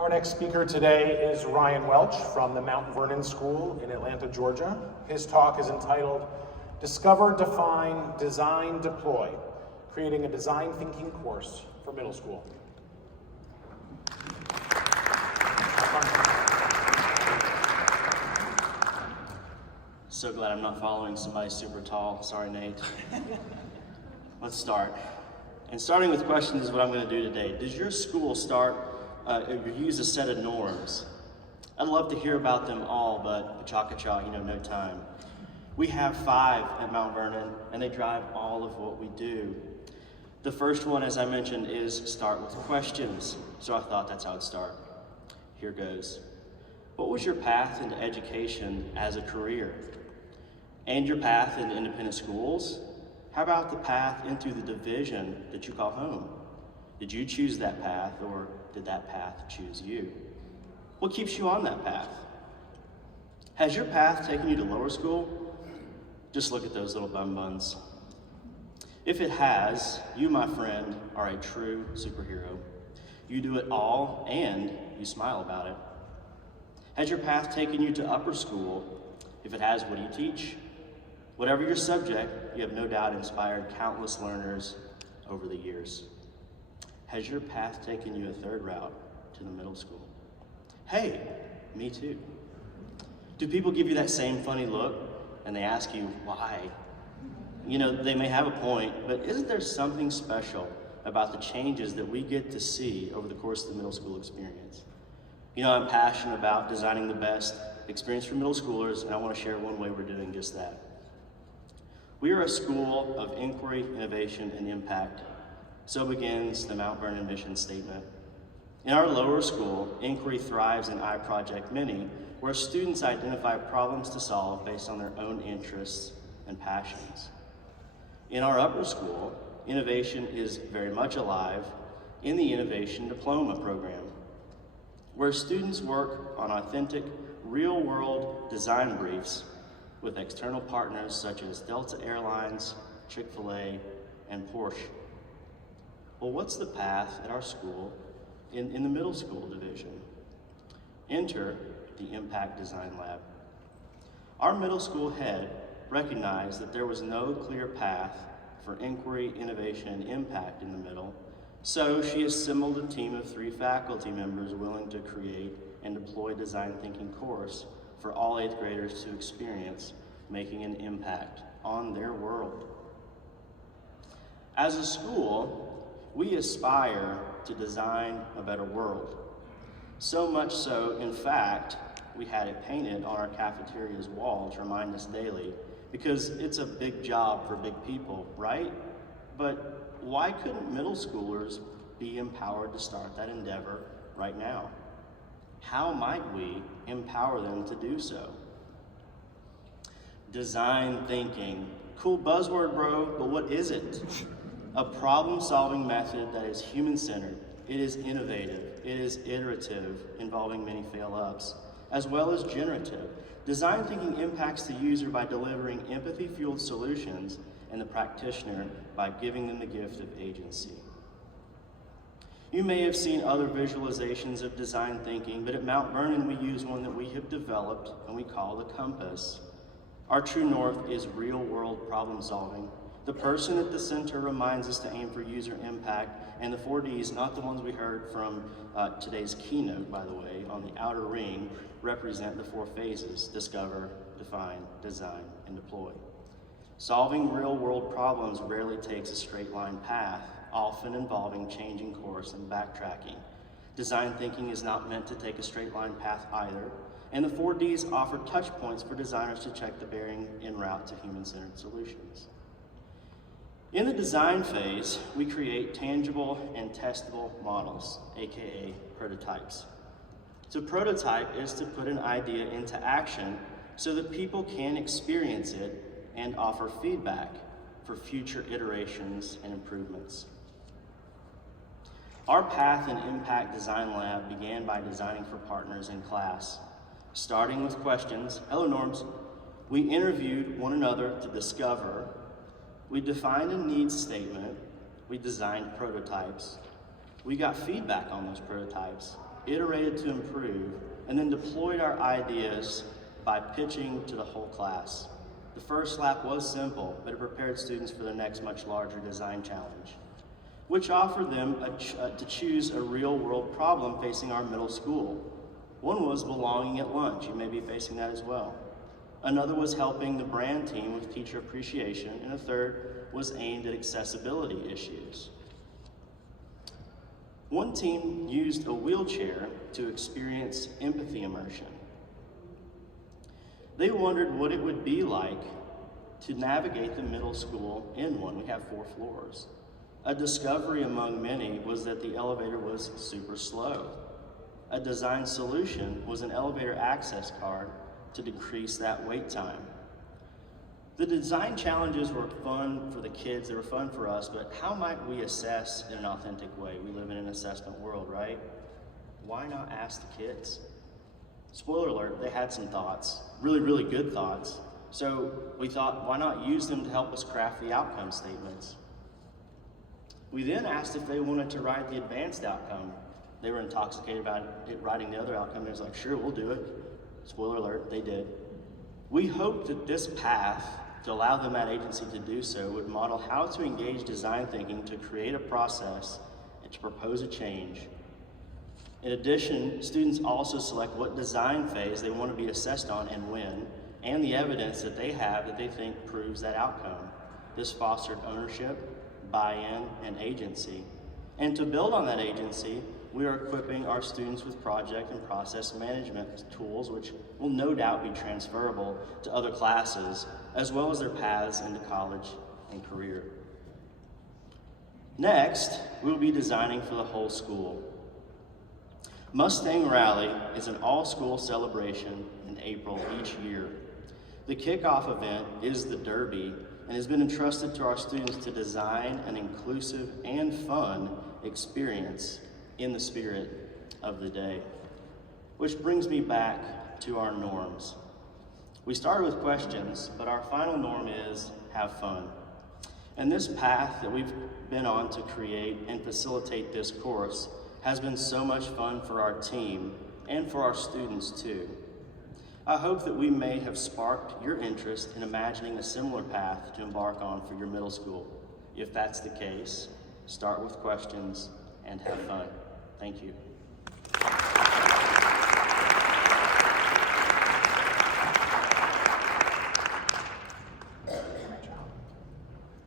Our next speaker today is Ryan Welch from the Mount Vernon School in Atlanta, Georgia. His talk is entitled, Discover, Define, Design, Deploy, Creating a Design Thinking Course for Middle School. So glad I'm not following somebody super tall. Sorry, Nate. Let's start. And starting with questions is what I'm going to do today. Does your school use a set of norms? I'd love to hear about them all, but cha-cha-cha, no time. We have 5 at Mount Vernon, and they drive all of what we do. The first one, as I mentioned, is start with questions. So I thought that's how I'd start. Here goes. What was your path into education as a career? And your path into independent schools? How about the path into the division that you call home? Did you choose that path, or did that path choose you? What keeps you on that path? Has your path taken you to lower school? Just look at those little bum buns. If it has, you, my friend, are a true superhero. You do it all, and you smile about it. Has your path taken you to upper school? If it has, what do you teach? Whatever your subject, you have no doubt inspired countless learners over the years. Has your path taken you a third route to the middle school? Hey, me too. Do people give you that same funny look and they ask you why? They may have a point, but isn't there something special about the changes that we get to see over the course of the middle school experience? I'm passionate about designing the best experience for middle schoolers, and I want to share one way we're doing just that. We are a school of inquiry, innovation, and impact. So begins the Mount Vernon mission statement. In our lower school, inquiry thrives in iProject Mini, where students identify problems to solve based on their own interests and passions. In our upper school, innovation is very much alive in the Innovation Diploma program, where students work on authentic, real-world design briefs with external partners such as Delta Airlines, Chick-fil-A, and Porsche. Well, what's the path at our school in the middle school division? Enter the Impact Design Lab. Our middle school head recognized that there was no clear path for inquiry, innovation, and impact in the middle, so she assembled a team of 3 faculty members willing to create and deploy design thinking course for all 8th graders to experience making an impact on their world. As a school, we aspire to design a better world. So much so, in fact, we had it painted on our cafeteria's wall to remind us daily, because it's a big job for big people, right? But why couldn't middle schoolers be empowered to start that endeavor right now? How might we empower them to do so? Design thinking. Cool buzzword, bro, but what is it? A problem-solving method that is human-centered. It is innovative. It is iterative, involving many fail-ups, as well as generative. Design thinking impacts the user by delivering empathy-fueled solutions and the practitioner by giving them the gift of agency. You may have seen other visualizations of design thinking, but at Mount Vernon we use one that we have developed and we call the compass. Our true north is real-world problem solving. The person at the center reminds us to aim for user impact, and the 4 Ds, not the ones we heard from today's keynote, by the way, on the outer ring, represent the 4 phases: discover, define, design, and deploy. Solving real-world problems rarely takes a straight line path, often involving changing course and backtracking. Design thinking is not meant to take a straight line path either, and the 4 Ds offer touch points for designers to check the bearing en route to human-centered solutions. In the design phase, we create tangible and testable models, aka prototypes. To prototype is to put an idea into action so that people can experience it and offer feedback for future iterations and improvements. Our Path and Impact Design Lab began by designing for partners in class. Starting with questions, hello norms, we interviewed one another to discover, we defined a needs statement, we designed prototypes, we got feedback on those prototypes, iterated to improve, and then deployed our ideas by pitching to the whole class. The first lap was simple, but it prepared students for the next much larger design challenge, which offered them to choose a real-world problem facing our middle school. One was belonging at lunch. You may be facing that as well. Another was helping the brand team with teacher appreciation, and a third was aimed at accessibility issues. One team used a wheelchair to experience empathy immersion. They wondered what it would be like to navigate the middle school in one. We have 4 floors. A discovery among many was that the elevator was super slow. A design solution was an elevator access card to decrease that wait time. The design challenges were fun for the kids, they were fun for us, but how might we assess in an authentic way? We live in an assessment world, right? Why not ask the kids? Spoiler alert, they had some thoughts, really, really good thoughts. So we thought, why not use them to help us craft the outcome statements? We then asked if they wanted to write the advanced outcome. They were intoxicated about writing the other outcome. They was like, sure, we'll do it. Spoiler alert, they did. We hoped that this path, to allow them at agency to do so, would model how to engage design thinking to create a process and to propose a change. In addition, students also select what design phase they want to be assessed on and when, and the evidence that they have that they think proves that outcome. This fostered ownership, buy-in, and agency. And to build on that agency, we are equipping our students with project and process management tools, which will no doubt be transferable to other classes, as well as their paths into college and career. Next, we will be designing for the whole school. Mustang Rally is an all-school celebration in April each year. The kickoff event is the Derby and has been entrusted to our students to design an inclusive and fun experience in the spirit of the day. Which brings me back to our norms. We started with questions, but our final norm is have fun. And this path that we've been on to create and facilitate this course has been so much fun for our team and for our students too. I hope that we may have sparked your interest in imagining a similar path to embark on for your middle school. If that's the case, start with questions and have fun. Thank you.